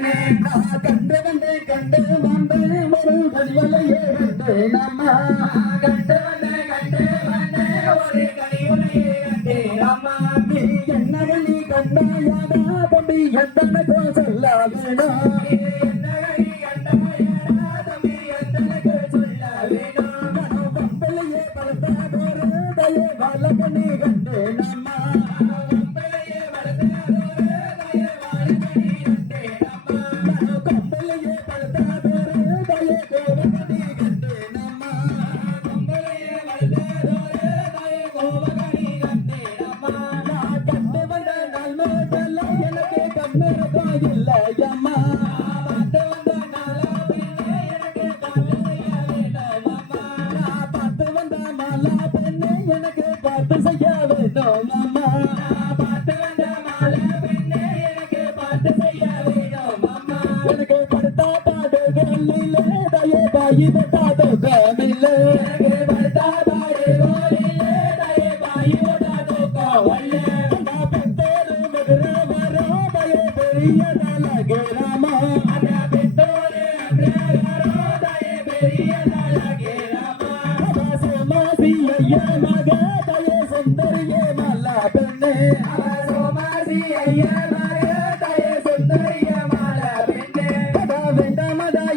கண்டவனே கண்டவனே கண்டு வந்து ஒரு கனிவலையே கண்டு நம்ம. கண்டவனே கண்டு வந்து ஒரு கனிவலையே கண்டு. நம்ம எனக்கு படுத்தா பாடு கண்ணிலே தயே தாயி பட்டாதோ கண்ணிலே.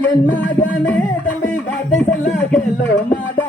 என் மகனே தம்பி வார்த்தை சொல்ல கேளோ மாதா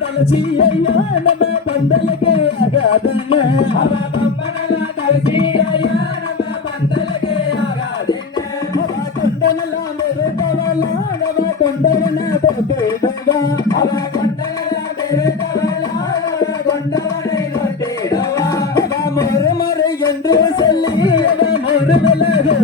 கலசியா நம்ம பந்தலுக்கு ஆகாதன அவ பம்பனலா கலசியா நம்ம பந்தலுக்கு ஆகாதன அவ கொண்டனலா மெருகவலா அவ கொண்டவன தொட்டுடுவா அவ கொண்டனலா மெருகவலா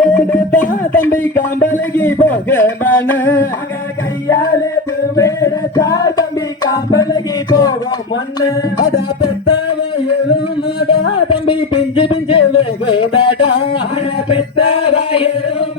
வேடதா தம்பி காம்பலகி போக மன கையால வேடதா தம்பி காம்பலகி போகும் மண்ணு அதா பெத்தவையிலும் தம்பி பிஞ்சு பிஞ்சு வேகடா பெத்தவையிலும்